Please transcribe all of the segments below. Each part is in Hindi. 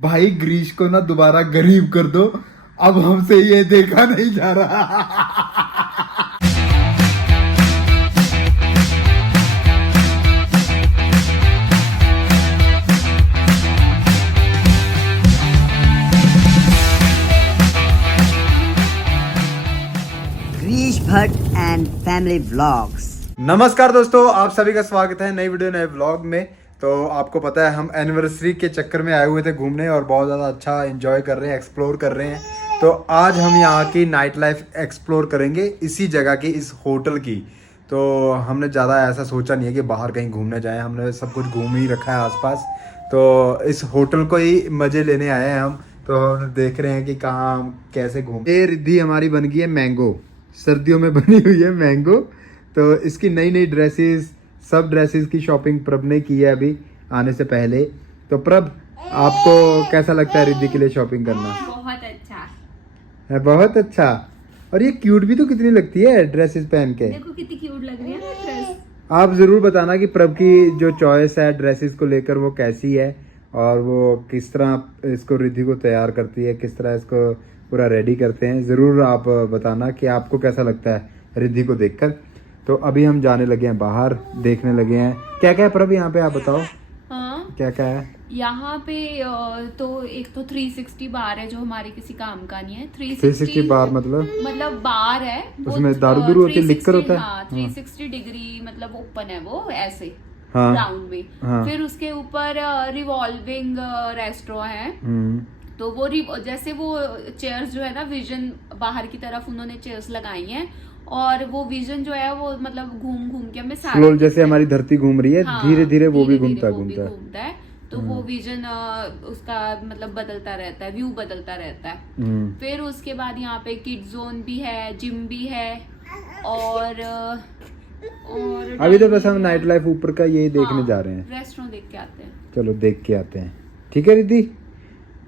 भाई ग्रीश को ना दोबारा गरीब कर दो, अब हमसे ये देखा नहीं जा रहा। Girish Bhatt and family vlogs. नमस्कार दोस्तों, आप सभी का स्वागत है नई वीडियो नए व्लॉग में। तो आपको पता है हम एनिवर्सरी के चक्कर में आए हुए थे घूमने और बहुत ज़्यादा अच्छा एंजॉय कर रहे हैं, एक्सप्लोर कर रहे हैं। तो आज हम यहाँ की नाइट लाइफ एक्सप्लोर करेंगे, इसी जगह की, इस होटल की। तो हमने ज़्यादा ऐसा सोचा नहीं है कि बाहर कहीं घूमने जाएं, हमने सब कुछ घूम ही रखा है आसपास। तो इस होटल को ही मज़े लेने आए हैं हम। तो हम देख रहे हैं कि कहाँ हम कैसे घूम। ये रिद्धि हमारी बन गई है मैंगो, सर्दियों में बनी हुई है मैंगो। तो इसकी नई नई ड्रेसेस, सब ड्रेसेस की शॉपिंग प्रभ ने की है अभी आने से पहले। तो प्रभ, आपको कैसा लगता है रिद्धि के लिए शॉपिंग करना? बहुत अच्छा है, बहुत अच्छा। और ये क्यूट भी तो कितनी लगती है ड्रेसेस पहन के। देखो कितनी क्यूट लग रही है ना ड्रेस। आप जरूर बताना कि प्रभ की जो चॉइस है ड्रेसेस को लेकर वो कैसी है और वो किस तरह इसको रिद्धि को तैयार करती है, किस तरह इसको पूरा रेडी करते हैं। ज़रूर आप बताना कि आपको कैसा लगता है रिद्धि को देखकर। तो अभी हम जाने लगे हैं बाहर, देखने लगे हैं क्या क्या है प्रभ यहाँ पे, आप बताओ। हाँ, क्या क्या है यहाँ पे तो एक तो 360 बार है जो हमारे किसी काम का नहीं है। 360 बार मतलब बार है वो, उसमें दारू दूरू होती है, लिक्कर होता है। हाँ, 360 डिग्री मतलब ओपन है वो, ऐसे हाँ, राउंड में। हाँ। फिर उसके ऊपर रिवॉल्विंग रेस्टोरेंट है। तो वो जैसे वो चेयर्स जो है ना, विजन बाहर की तरफ उन्होंने चेयर्स लगाई हैं और वो विजन जो है वो मतलब घूम घूम के हमें फ्लोर जैसे हमारी धरती घूम रही है, हाँ, धीरे धीरे वो भी धीरे-धीरे घूमता घूमता है। तो वो विजन उसका मतलब बदलता रहता है, व्यू बदलता रहता है। फिर उसके बाद यहाँ पे किड जोन भी है, जिम भी है और अभी तो बस हम नाइट लाइफ ऊपर का यही देखने जा रहे हैं। रेस्टोरेंट देख के आते हैं। चलो देख के आते हैं, ठीक है रिद्धि।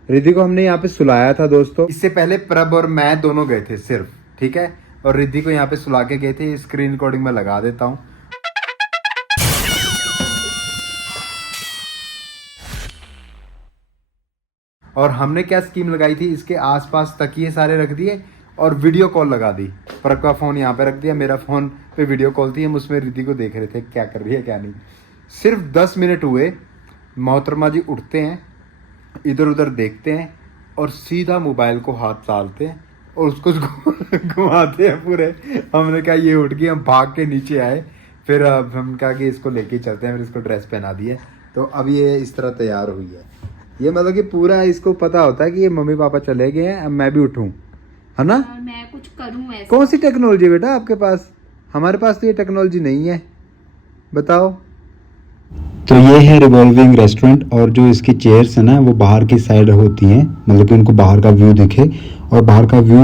रिद्धि को हमने यहाँ पे सुलाया था दोस्तों, इससे पहले प्रभ और मैं दोनों गए थे सिर्फ, ठीक है। और रिद्धि को यहाँ पे सुला के गए थे। स्क्रीन रिकॉर्डिंग में लगा देता हूँ। और हमने क्या स्कीम लगाई थी, इसके आसपास तकिए सारे रख दिए और वीडियो कॉल लगा दी। प्रभ का फोन यहाँ पे रख दिया, मेरा फोन पे वीडियो कॉल थी। हम उसमें रिद्धि को देख रहे थे क्या कर रही है क्या नहीं। सिर्फ 10 मिनट हुए, मोहतरमा जी उठते हैं, इधर उधर देखते हैं और सीधा मोबाइल को हाथ डालते हैं और उसको घुमाते हैं पूरे। हमने कहा ये उठ गई, हम भाग के नीचे आए। फिर अब हम कहा कि इसको लेके चलते हैं, फिर इसको ड्रेस पहना दी है। तो अब ये इस तरह तैयार हुई है। ये मतलब कि पूरा इसको पता होता है कि ये मम्मी पापा चले गए हैं, अब मैं भी उठूं, है ना। और मैं कुछ करूं ऐसा। कौन सी टेक्नोलॉजी बेटा आपके पास? हमारे पास तो ये टेक्नोलॉजी नहीं है, बताओ। तो ये है रिवॉल्विंग रेस्टोरेंट और जो इसकी चेयर्स है ना वो बाहर की साइड होती हैं, मतलब कि उनको बाहर का व्यू दिखे और बाहर का व्यू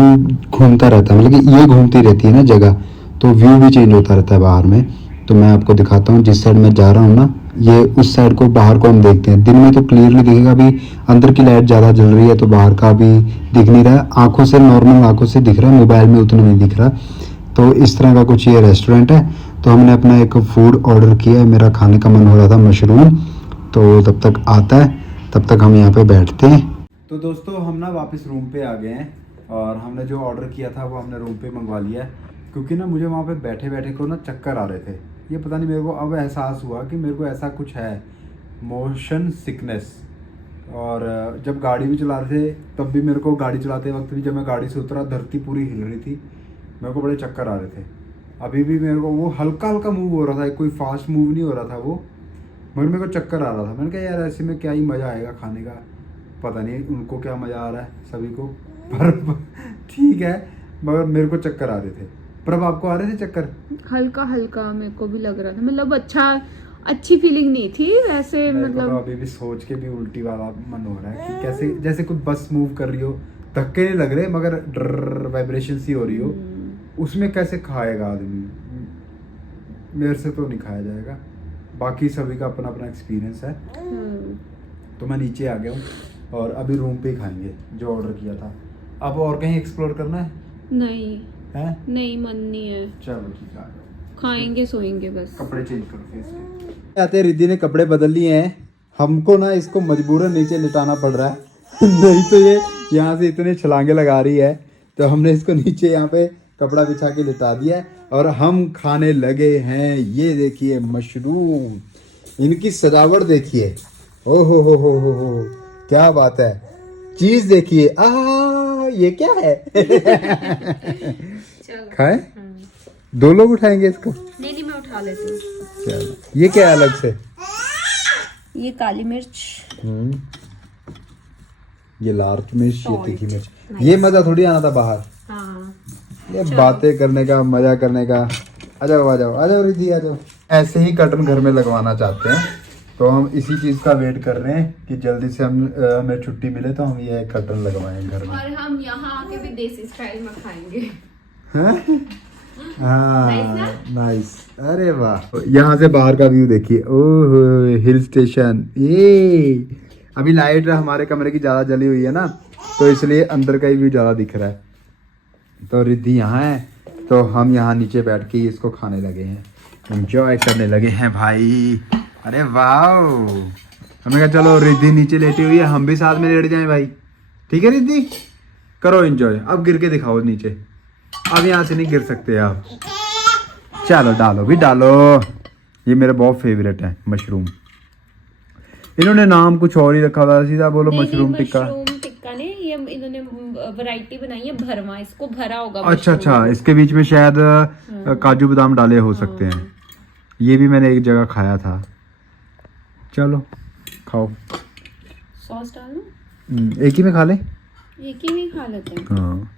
घूमता रहता है, मतलब कि ये घूमती रहती है ना जगह, तो व्यू भी चेंज होता रहता है बाहर में। तो मैं आपको दिखाता हूँ, जिस साइड मैं जा रहा हूँ ना, ये उस साइड को बाहर को हम देखते हैं। दिन में तो क्लियरली दिखेगा, अभी अंदर की लाइट ज़्यादा जल रही है तो बाहर का भी दिख नहीं रहा है। आँखों से, नॉर्मल आँखों से दिख रहा है, मोबाइल में उतना नहीं दिख रहा। तो इस तरह का कुछ ये रेस्टोरेंट है। तो हमने अपना एक फूड ऑर्डर किया है, मेरा खाने का मन हो रहा था मशरूम। तो तब तक आता है, तब तक हम यहाँ पे बैठते हैं। तो दोस्तों हम ना वापस रूम पे आ गए हैं और हमने जो ऑर्डर किया था वो हमने रूम पे मंगवा लिया है। क्योंकि ना मुझे वहाँ पे बैठे बैठे को ना चक्कर आ रहे थे। ये पता नहीं, मेरे को अब एहसास हुआ कि मेरे को ऐसा कुछ है, मोशन सिकनेस। और जब गाड़ी भी चला रहे थे तब भी मेरे को, गाड़ी चलाते वक्त भी जब मैं गाड़ी से उतरा धरती पूरी हिल रही थी, मेरे को बड़े चक्कर आ रहे थे। अभी भी मेरे को वो हल्का हल्का मूव हो रहा था, कोई फास्ट मूव नहीं हो रहा था वो, मगर मेरे को चक्कर आ रहा था। मैंने कहा यार ऐसे में क्या ही मज़ा आएगा खाने का, पता नहीं उनको क्या मज़ा आ रहा है सभी को, पर ठीक है, मगर मेरे को चक्कर आ रहे थे। प्रभ आपको आ रहे थे चक्कर? हल्का हल्का मेरे को भी लग रहा था, मतलब अच्छी फीलिंग नहीं थी वैसे। मतलब अभी भी सोच के भी उल्टी वाला मन हो रहा है कि कैसे, जैसे कोई बस मूव कर रही हो, धक्के नहीं लग रहे मगर डर वाइब्रेशन सी हो रही हो, उसमें कैसे खाएगा आदमी। मेरे से तो नहीं खाया जाएगा, बाकी सभी का अपना अपना एक्सपीरियंस है। तो मैं नीचे आ गया हूँ और अभी रूम पे ही खाएंगे जो ऑर्डर किया था। अब और कहीं एक्सप्लोर करना है? नहीं है? नहीं, मन नहीं है। चलो ठीक है, खाएंगे सोएंगे बस। कपड़े चेंज करो फेस के। आते रिद्धि ने कपड़े बदल लिए हैं, हमको ना इसको मजबूरन नीचे लिटाना पड़ रहा है नहीं तो ये यहाँ से इतने छलांगे लगा रही है, तो हमने इसको नीचे यहाँ पे कपड़ा बिछा के लिटा दिया है और हम खाने लगे हैं। ये देखिए मशरूम, इनकी सजावट देखिए, ओ हो, क्या बात है। चीज देखिए, ये क्या है? खाए? दो लोग उठाएंगे इसको? नहीं मैं उठा लेती हूँ। चलो, ये क्या है अलग से? ये काली मिर्च, ये लाल मिर्च, ये तीखी मिर्च। ये मजा थोड़ी आना था बाहर। हाँ ये बातें करने का, मजा करने का। आ जाओ रिद्धि, आ जाओ। ऐसे ही कर्टन घर में लगवाना चाहते हैं, तो हम इसी चीज का वेट कर रहे हैं कि जल्दी से हमें छुट्टी मिले तो हम ये कर्टन लगवाएं घर में। और हम यहाँ आके भी देसी स्टाइल में खाएंगे। हाँ नाइस। अरे वाह, यहाँ से बाहर का व्यू देखिए। ओह हिल स्टेशन। ये अभी लाइट हमारे कमरे की ज्यादा जली हुई है ना, तो इसलिए अंदर का ही व्यू ज्यादा दिख रहा है। तो रिद्धि यहाँ है, तो हम यहाँ नीचे बैठ के इसको खाने लगे हैं, एंजॉय करने लगे हैं भाई। अरे वाह, हमने कहा चलो रिद्धि नीचे लेटी हुई है, हम भी साथ में लेट जाएं भाई। ठीक है रिद्धि, करो एंजॉय। अब गिर के दिखाओ नीचे, अब यहाँ से नहीं गिर सकते आप। चलो डालो भी डालो। ये मेरा बहुत फेवरेट है मशरूम। इन्होंने नाम कुछ और ही रखा था, सीधा बोलो मशरूम टिक्का। मशरूम टिक्का नहीं, ये इन्होंने वैरायटी बनाई है भरमा, इसको भरा होगा। अच्छा, इसके बीच में शायद काजू बादाम डाले हो सकते हैं। ये भी मैंने एक जगह खाया था। चलो खाओ। सॉस डालो, एक ही में खा ले। एक ही में खा लेते हैं। हाँ,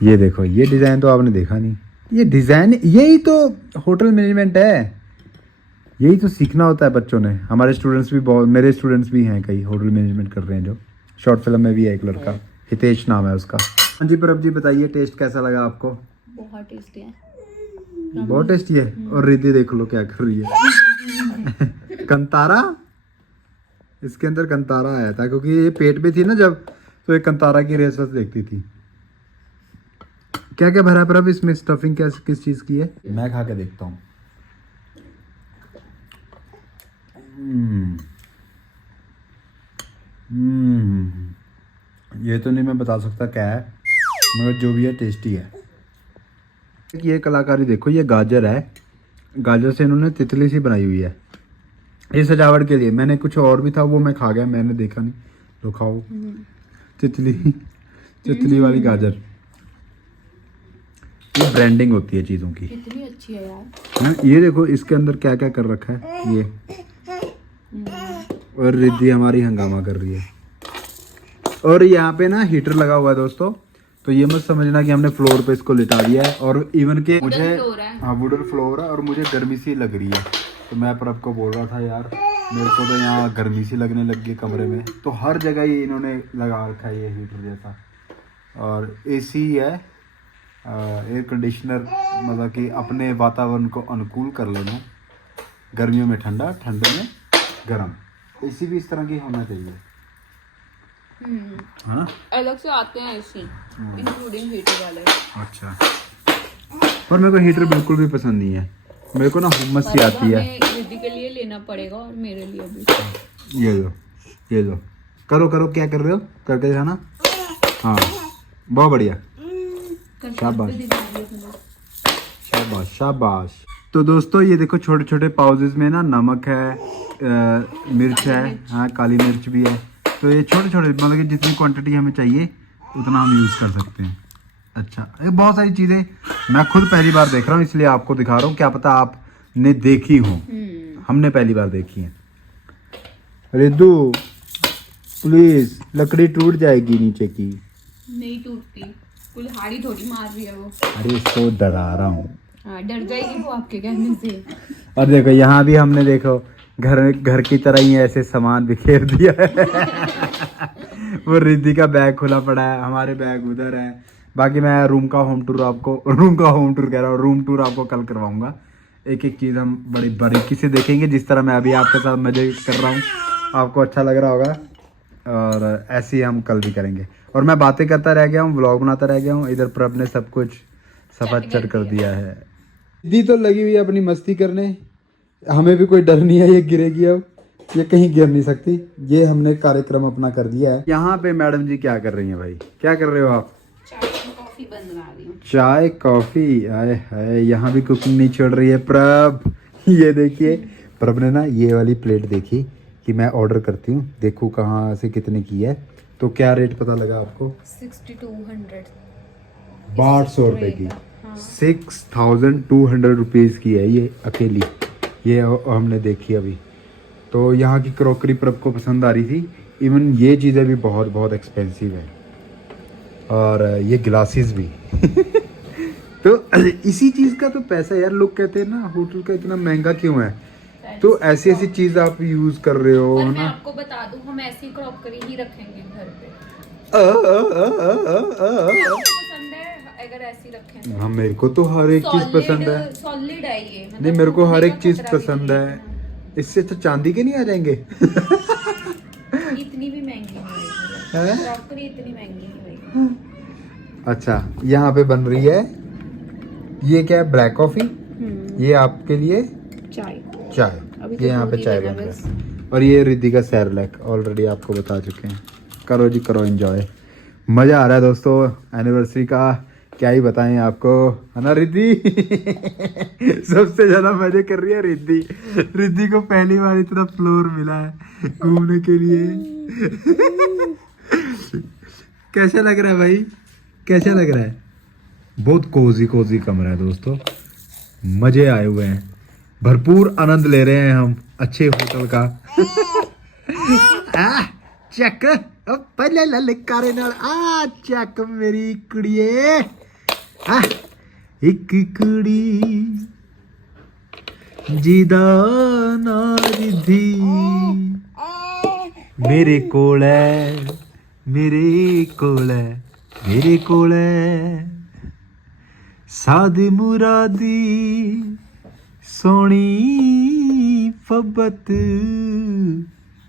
ये देखो, ये डिजाइन तो आपने देखा नहीं। ये डिजाइन, यही तो होटल मैनेजमेंट है, यही तो सीखना होता है बच्चों ने। हमारे स्टूडेंट्स भी बहुत, मेरे स्टूडेंट्स भी हैं कई होटल मैनेजमेंट कर रहे हैं, जो शॉर्ट फिल्म में भी है एक लड़का, हितेश नाम है उसका। हाँ जी परब जी, बताइए टेस्ट कैसा लगा आपको? बहुत टेस्टी है। बहुत टेस्टी है। और रिद्धि देख लो क्या कर रही है। कंतारा, इसके अंदर कंतारा आया था, क्योंकि ये पेट में थी ना जब, तो एक कंतारा की रेस देखती थी। क्या क्या भरा परब इसमें? स्टफिंग किस चीज की है? मैं खा के देखता हूँ। ये तो नहीं मैं बता सकता क्या है, मगर जो भी है टेस्टी है। ये कलाकारी देखो, ये गाजर है, गाजर से इन्होंने तितली सी बनाई हुई है, ये सजावट के लिए। मैंने कुछ और भी था, वो मैं खा गया, मैंने देखा नहीं। तो खाओ तितली वाली गाजर। ये ब्रांडिंग होती है चीज़ों की। कितनी अच्छी है यार। हाँ, ये देखो इसके अंदर क्या क्या कर रखा है ये। और रिद्धि हमारी हंगामा कर रही है। और यहाँ पे ना हीटर लगा हुआ है दोस्तों, तो ये मत समझना कि हमने फ्लोर पे इसको लिटा दिया है। और इवन के मुझे, हाँ वुडन फ्लोर है, और मुझे गर्मी सी लग रही है। तो मैं परब को बोल रहा था यार मेरे को तो यहाँ गर्मी सी लगने लग गई कमरे में। तो हर जगह ही इन्होंने लगा रखा है ये हीटर जैसा। और एसी है, एयर कंडीशनर, मतलब कि अपने वातावरण को अनुकूल कर लेना। गर्मियों में ठंडा, ठंडे में गर्म। एसी भी इस तरह की होना चाहिए। हाँ, अलग से आते हैं एसी, इंक्लूडिंग हीटर वाले। अच्छा, पर मेरे को हीटर बिल्कुल भी पसंद नहीं है। मेरे को ना हुम्मस सी आती है। रिद्धि के लिए लेना पड़ेगा और मेरे लिए भी। ये लो करो क्या कर रहे हो, करके दिखाना। हाँ बहुत बढ़िया, शाबाश शाबाश शाबाश। तो दोस्तों ये देखो छोटे छोटे पाउचेस में ना नमक है, मिर्च है, हाँ काली मिर्च भी है। तो ये छोटे छोटे, मतलब कि जितनी क्वांटिटी हमें चाहिए उतना हम यूज़ कर सकते हैं। अच्छा, ये बहुत सारी चीज़ें मैं खुद पहली बार देख रहा हूँ, इसलिए आपको दिखा रहा हूँ। क्या पता आपने देखी हो, हमने पहली बार देखी है। रिद्धू प्लीज, लकड़ी टूट जाएगी नीचे की। नहीं टूटती, कुल्हाड़ी थोड़ी मार रही है वो। अरे इसको डरा रहा हूँ। हाँ, डर जाएगी वो आपके कहने से। और देखो यहाँ भी हमने देखो घर की तरह ही ऐसे सामान बिखेर दिया है। वो रिद्धि का बैग खुला पड़ा है, हमारे बैग उधर है। बाकी मैं रूम का होम टूर कह रहा हूँ, रूम टूर आपको कल करवाऊंगा। एक एक चीज़ हम बड़ी बारीकी से देखेंगे, जिस तरह मैं अभी आपके साथ मजे कर रहा हूँ, आपको अच्छा लग रहा होगा। और ऐसे ही हम कल भी करेंगे। और मैं बातें करता रह गया हूँ, व्लॉग बनाता रह गया हूँ। इधर प्रभ ने सब कुछ सफाचट कर दिया है। दीदी तो लगी हुई है अपनी मस्ती करने, हमें भी कोई डर नहीं है ये गिरेगी अब। ये कहीं गिर नहीं सकती। ये हमने कार्यक्रम अपना कर दिया है। यहाँ पे मैडम जी क्या कर रही हैं भाई? क्या कर रहे हो आप? कॉफी बना रही हूँ। चाय कॉफी, आए हाय, यहाँ भी कुकिंग नहीं छोड़ रही है प्रभ। ये देखिए प्रभ ने ना ये वाली प्लेट देखी कि मैं ऑर्डर करती हूँ, देखूँ कहाँ से कितने की है। तो क्या रेट पता लगा आपको? 6200 800 रुपये की। 6200 रुपीज़ की है ये अकेली। ये हमने देखी अभी। तो यहाँ की क्रॉकरी प्रभ को पसंद आ रही थी। इवन ये चीज़ें भी बहुत बहुत एक्सपेंसिव है, और ये ग्लासेस भी। तो इसी चीज़ का तो पैसा यार। लोग कहते हैं ना होटल का इतना महंगा क्यों है, तो ऐसी ऐसी चीज़ आप यूज़ कर रहे हो और मैं ना। आपको बता दूं, हम ऐसी क्रॉकरी ही रखेंगे घर पे। पसंद है अगर ऐसी रखें तो। हाँ मेरे को तो हर एक चीज़ पसंद है। सॉलिड है ये, मतलब नहीं मेरे को हर एक टूटने चीज़ का खतरा भी पसंद नहीं है। इससे तो चांदी के नहीं आ जाएंगे? इतनी भी महंगी नहीं हैं? है क्रॉकरी, इतनी महंगी नहीं है। अच्छा यहाँ पे बन रही है, ये क्या है? Black coffee. ये आपके लिए चाय। चाय। अभी तो ये यहाँ पे दूध ही चाय बना बन रहा बस। है। और ये रिद्धि का सैरलैक ऑलरेडी आपको बता चुके हैं। करो जी करो एंजॉय। मज़ा आ रहा है दोस्तों एनिवर्सरी का, क्या ही बताएं आपको, है ना रिद्धि? सबसे ज़्यादा मज़े कर रही है रिद्धि। रिद्धि को पहली बार इतना फ्लोर मिला है घूमने के लिए। कैसा लग रहा है भाई? कैसा लग रहा है? बहुत कोजी कोजी कमरा है दोस्तों। मज़े आए हुए हैं, भरपूर आनंद ले रहे हैं हम अच्छे होटल का। चक पहले ललकारे नाल आ चक मेरी कुड़िए। एक कुड़ी जिदा ना रिद्धि मेरे कोल है, मेरे कोल है, मेरे कोल है। सादी मुरादी सोनी फबत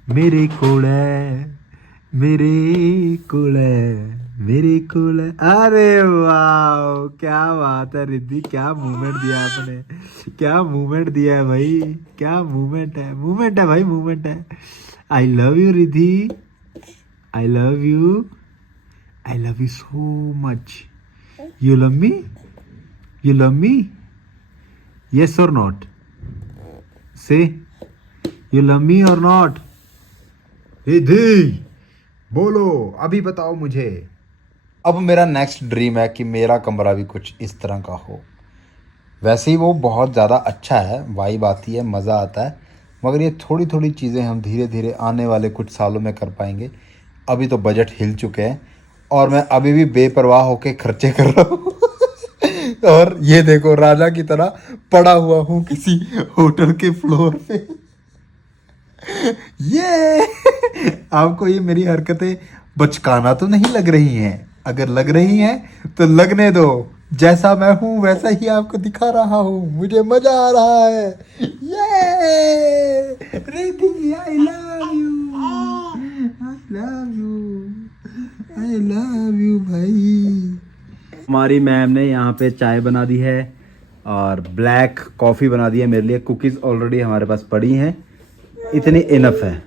मेरे कोल है, मेरे कोल है, मेरे कोल है। अरे वाह क्या बात है रिद्धि, क्या मूवमेंट दिया आपने, क्या मूवमेंट दिया है भाई, क्या मूवमेंट है। मूवमेंट है भाई, मूवमेंट है। I love you Riddhi, I love you, I love you so much. You love me, you love me, yes or not? Say, you love me or not? Riddhi बोलो, अभी बताओ मुझे। अब मेरा नेक्स्ट ड्रीम है कि मेरा कमरा भी कुछ इस तरह का हो। वैसे ही वो बहुत ज़्यादा अच्छा है, वाइब आती है, मज़ा आता है, मगर ये थोड़ी थोड़ी चीज़ें हम धीरे धीरे आने वाले कुछ सालों में कर पाएंगे। अभी तो बजट हिल चुके हैं और मैं अभी भी बेपरवाह होके खर्चे कर रहा हूँ। और ये देखो राजा की तरह पड़ा हुआ हूँ किसी होटल के फ्लोर पे। ये आपको ये मेरी हरकतें बचकाना तो नहीं लग रही हैं? अगर लग रही हैं तो लगने दो, जैसा मैं हूँ वैसा ही आपको दिखा रहा हूँ, मुझे मजा आ रहा है। ये Riddhi I love you, I love you, I love you भाई। हमारी मैम ने यहाँ पे चाय बना दी है और ब्लैक कॉफ़ी बना दी है मेरे लिए। कुकीज़ ऑलरेडी हमारे पास पड़ी हैं, इतनी इनफ है,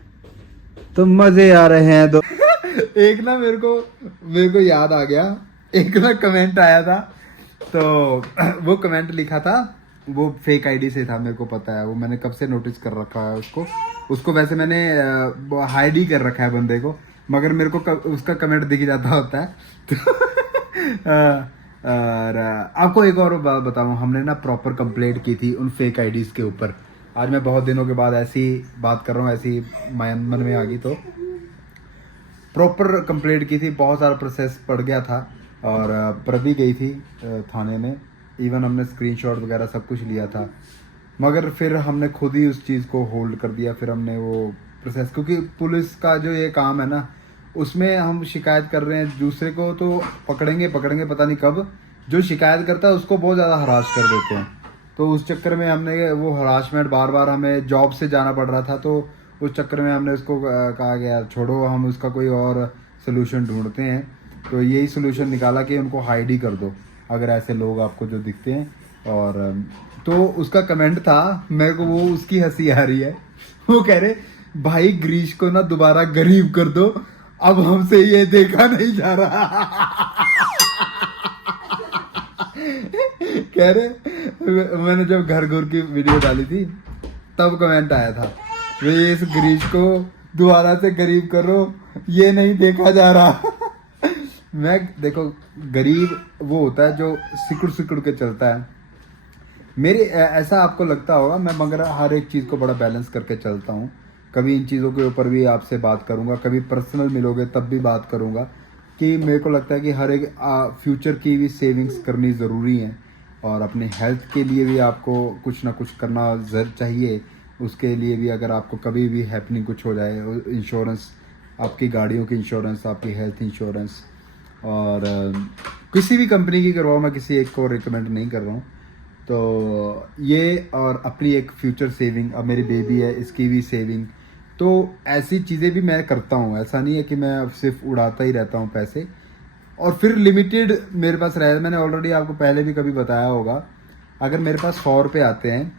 तो मज़े आ रहे हैं। तो एक ना मेरे को याद आ गया, एक ना कमेंट आया था, तो वो कमेंट लिखा था, वो फेक आईडी से था, मेरे को पता है, वो मैंने कब से नोटिस कर रखा है उसको वैसे मैंने हाइड ही कर रखा है बंदे को, मगर मेरे को उसका कमेंट दिख जाता होता है। तो और आपको एक और बात बताऊँ, हमने ना प्रॉपर कंप्लेंट की थी उन फेक आईडीज़ के ऊपर। आज मैं बहुत दिनों के बाद ऐसी बात कर रहा हूँ, ऐसी मन में आ गई, तो प्रॉपर कंप्लेंट की थी, बहुत सारा प्रोसेस पड़ गया था और प्रभी गई थी थाने में, इवन हमने स्क्रीनशॉट वगैरह सब कुछ लिया था, मगर फिर हमने खुद ही उस चीज़ को होल्ड कर दिया। फिर हमने वो प्रोसेस, क्योंकि पुलिस का जो ये काम है ना, उसमें हम शिकायत कर रहे हैं दूसरे को, तो पकड़ेंगे पता नहीं कब, जो शिकायत करता है उसको बहुत ज़्यादा हरास कर देते हैं। तो उस चक्कर में हमने वो हरासमेंट बार बार हमें जॉब से जाना पड़ रहा था, तो उस चक्कर में हमने उसको कहा गया छोड़ो, हम उसका कोई और सोल्यूशन ढूंढते हैं। तो यही सोल्यूशन निकाला कि उनको हाइड ही कर दो अगर ऐसे लोग आपको जो दिखते हैं। और तो उसका कमेंट था, मेरे को वो उसकी हंसी आ रही है, वो कह रहे भाई ग्रीश को ना दोबारा गरीब कर दो, अब हमसे ये देखा नहीं जा रहा। कह रहे मैंने जब घर की वीडियो डाली थी तब कमेंट आया था वे इस ग्रीश को दोबारा से गरीब करो, ये नहीं देखा जा रहा। मैं देखो गरीब वो होता है जो सिकुड़ सिकुड़ के चलता है। मेरे ऐसा आपको लगता होगा, मैं मगर हर एक चीज़ को बड़ा बैलेंस करके चलता हूँ। कभी इन चीज़ों के ऊपर भी आपसे बात करूँगा, कभी पर्सनल मिलोगे तब भी बात करूँगा कि मेरे को लगता है कि हर एक फ्यूचर की भी सेविंग्स करनी ज़रूरी है और अपने हेल्थ के लिए भी आपको कुछ ना कुछ करना चाहिए। उसके लिए भी अगर आपको कभी भी हैपनिंग कुछ हो जाए, इंश्योरेंस, आपकी गाड़ियों की इंश्योरेंस, आपकी हेल्थ इंश्योरेंस और किसी भी कंपनी की करवाओ, मैं किसी एक को रिकमेंड नहीं कर रहा हूँ। तो ये और अपनी एक फ्यूचर सेविंग, अब मेरी बेबी है इसकी भी सेविंग, तो ऐसी चीज़ें भी मैं करता हूँ। ऐसा नहीं है कि मैं अब सिर्फ उड़ाता ही रहता हूँ पैसे और फिर लिमिटेड मेरे पास रहे। मैंने ऑलरेडी आपको पहले भी कभी बताया होगा, अगर मेरे पास 100 रुपये आते हैं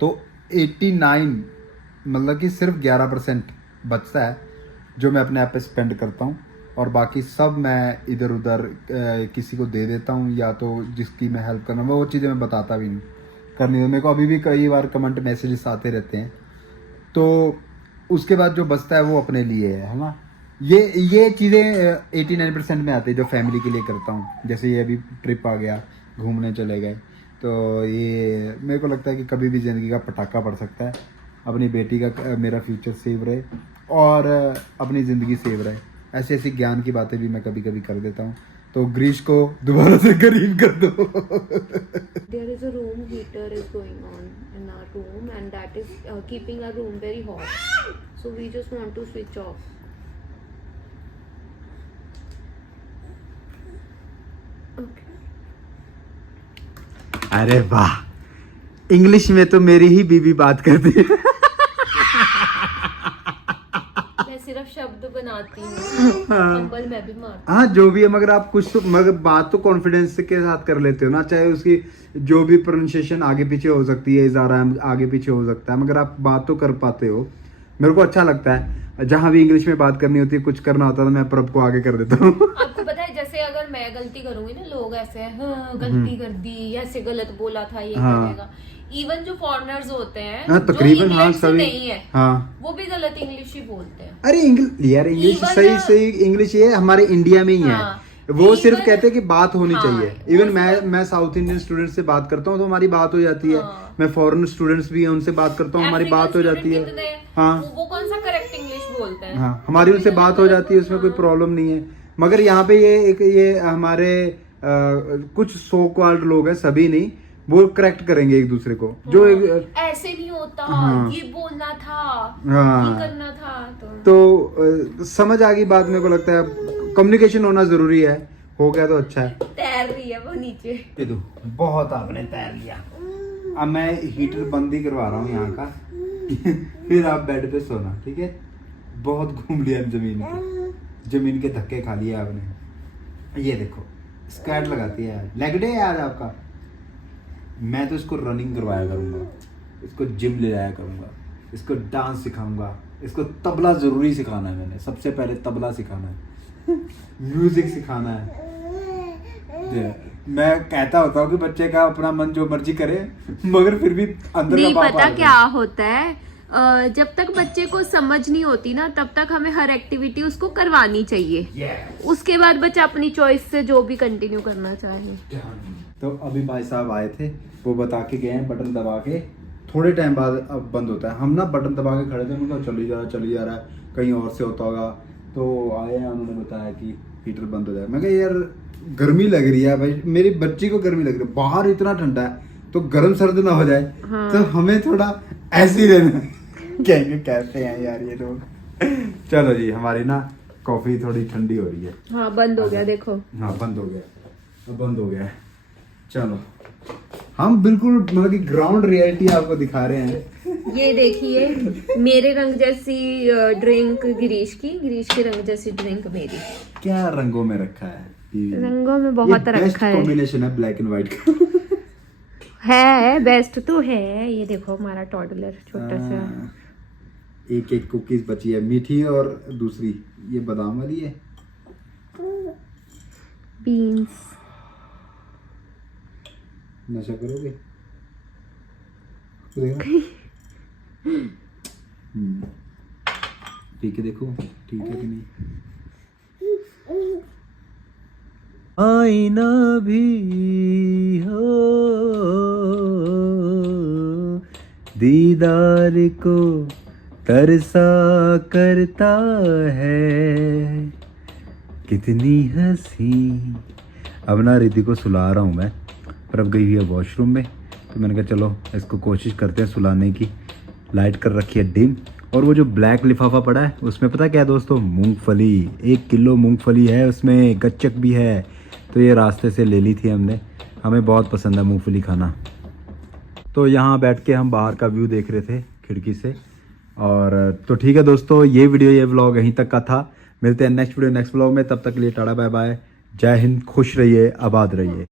तो 89 मतलब कि सिर्फ 11% बचता है जो मैं अपने आप पे स्पेंड करता हूँ और बाकी सब मैं इधर उधर किसी को दे देता हूँ या तो जिसकी मैं हेल्प करना, वो चीज़ें मैं बताता भी नहीं करनी। मेरे को अभी भी कई बार कमेंट मैसेजेस आते रहते हैं, तो उसके बाद जो बचता है वो अपने लिए है ना। ये चीज़ें 89% में आती है जो फैमिली के लिए करता हूँ। जैसे ये अभी ट्रिप आ गया, घूमने चले गए, तो ये मेरे को लगता है कि कभी भी ज़िंदगी का पटाखा पड़ सकता है। अपनी बेटी का मेरा फ्यूचर सेव रहे और अपनी ज़िंदगी सेव रहे, ऐसी ऐसी ज्ञान की बातें भी मैं कभी कभी कर देता हूँ। तो ग्रीश को दोबारा से गरीब कर दो। There is a room heater is going on in our room and that is keeping our room very hot. So we just want to switch off. Okay. अरे वाह, इंग्लिश में तो मेरी ही बीबी बात करती है। मैं सिर्फ शब्द बनाती हूँ, कंबल मैं भी मारती हूँ। हाँ जो भी है, मगर आप कुछ तो मगर बात तो कॉन्फिडेंस के साथ कर लेते हो ना, चाहे उसकी जो भी प्रोनाउंसिएशन आगे पीछे हो सकती है, इजारा आगे पीछे हो सकता है, मगर आप बात तो कर पाते हो। मेरे को अच्छा लगता है जहाँ भी इंग्लिश में बात करनी होती है, कुछ करना होता है तो मैं प्रभ को आगे कर देता हूँ। आपको पता है जैसे अगर मैं गलती करूंगी ना, लोग ऐसे हाँ, गलती कर दी, ऐसे गलत बोला था, ये करेगा। इवन जो फॉरेनर्स होते हैं हाँ, तकरीबन हाँ सभी नहीं है, हाँ वो भी गलत इंग्लिश ही बोलते हैं। अरे यार इंग्लिश Even- सही इंग्लिश ये हमारे इंडिया में ही है। हाँ, वो सिर्फ even- कहते हैं कि बात होनी हाँ, चाहिए। इवन मैं साउथ इंडियन स्टूडेंट से बात करता हूँ तो हमारी बात हो जाती है। हाँ। मैं फॉरेन स्टूडेंट्स भी हैं उनसे बात करता हूँ, हमारी बात हो जाती है। हाँ वो कौन सा करेक्ट इंग्लिश बोलते हैं? हाँ, हमारी उनसे बात हो जाती है, उसमें कोई प्रॉब्लम नहीं है। मगर यहाँ पे ये हमारे कुछ सो कॉल्ड लोग हैं, सभी नहीं, वो करेक्ट करेंगे एक दूसरे को। जो ऐसे नहीं होता, हाँ। ये बोलना था, हाँ। ये करना था, तो समझ आ गई बात। मेरे को लगता है कम्युनिकेशन होना जरूरी है, हो गया तो अच्छा है। तैर रही है वो नीचे। ये दो, बहुत आपने तैर लिया। अब मैं हीटर बंद ही करवा रहा हूँ यहाँ का। फिर आप बेड पे सोना, ठीक है। बहुत घूम लिया जमीन के धक्के खा लिए आपने। ये देखो स्क्वाट लगाती है यार, लेग डे है आज आपका। मैं तो इसको रनिंग करवाया करूँगा, इसको जिम ले जाया करूँगा, इसको डांस सिखाऊंगा, इसको तबला ज़रूरी सिखाना है। मैंने सबसे पहले तबला सिखाना है, म्यूजिक सिखाना है। मैं कहता होता हूँ कि बच्चे का अपना मन जो मर्जी करे, मगर फिर भी अंदर नहीं का पाप पता आ क्या होता है, जब तक बच्चे को समझ नहीं होती ना, तब तक हमें हर एक्टिविटी उसको करवानी चाहिए। Yes. उसके बाद बच्चा अपनी चॉइस से जो भी कंटिन्यू करना चाहे। तो अभी भाई साहब आए थे, वो बता के गए हैं बटन दबा के थोड़े टाइम बाद अब बंद होता है। हम ना बटन दबा के खड़े थे, उनका चली जा रहा है, कहीं और से होता होगा। तो आए हैं, उन्होंने बताया कि हीटर बंद हो जाए। मैं कहा यार गर्मी लग रही है भाई, मेरी बच्ची को गर्मी लग रही है, बाहर इतना ठंडा है, तो गर्म सर्द ना हो जाए। हाँ। तो हमें थोड़ा ऐसे ही रहना। कहेंगे कैसे हैं यार ये लोग। चलो जी, हमारी ना कॉफी थोड़ी ठंडी हो रही है। हाँ बंद हो गया, देखो। हाँ बंद हो गया, अब बंद हो गया है। चलो हम बिल्कुल मतलब कि ग्राउंड रियलिटी आपको दिखा रहे हैं। ये देखिए मेरे रंग जैसी ड्रिंक गिरीश के रंग जैसी ड्रिंक मेरी। क्या रंगों में रखा है? रंगों में बहुत रखा है। कॉम्बिनेशन है ब्लैक एंड व्हाइट का। है बेस्ट तो है। ये देखो हमारा टॉडलर छोटा सा। एक एक कुकीज बची है, मीठी और दूसरी ये बादाम वाली है। बीन्स। नशा करोगे? देखो। पी के देखो ठीक है कि नहीं। आईना भी हो दीदार को तरसा करता है, कितनी हंसी। अब ना रिद्धि को सुला रहा हूँ मैं, पर अब गई हुई है वॉशरूम में, तो मैंने कहा चलो इसको कोशिश करते हैं सुलाने की। लाइट कर रखी है डिम, और वो जो ब्लैक लिफाफा पड़ा है उसमें पता क्या है दोस्तों, मूंगफली। 1 किलो मूंगफली है उसमें, गच्चक भी है। तो ये रास्ते से ले ली थी हमने, हमें बहुत पसंद है मूंगफली खाना। तो यहाँ बैठ के हम बाहर का व्यू देख रहे थे खिड़की से। और तो ठीक है दोस्तों, ये वीडियो ये व्लॉग यहीं तक का था। मिलते हैं नेक्स्ट वीडियो नेक्स्ट व्लॉग में, तब तक के लिए टाटा बाय बाय, जय हिंद, खुश रहिए, आबाद रहिए।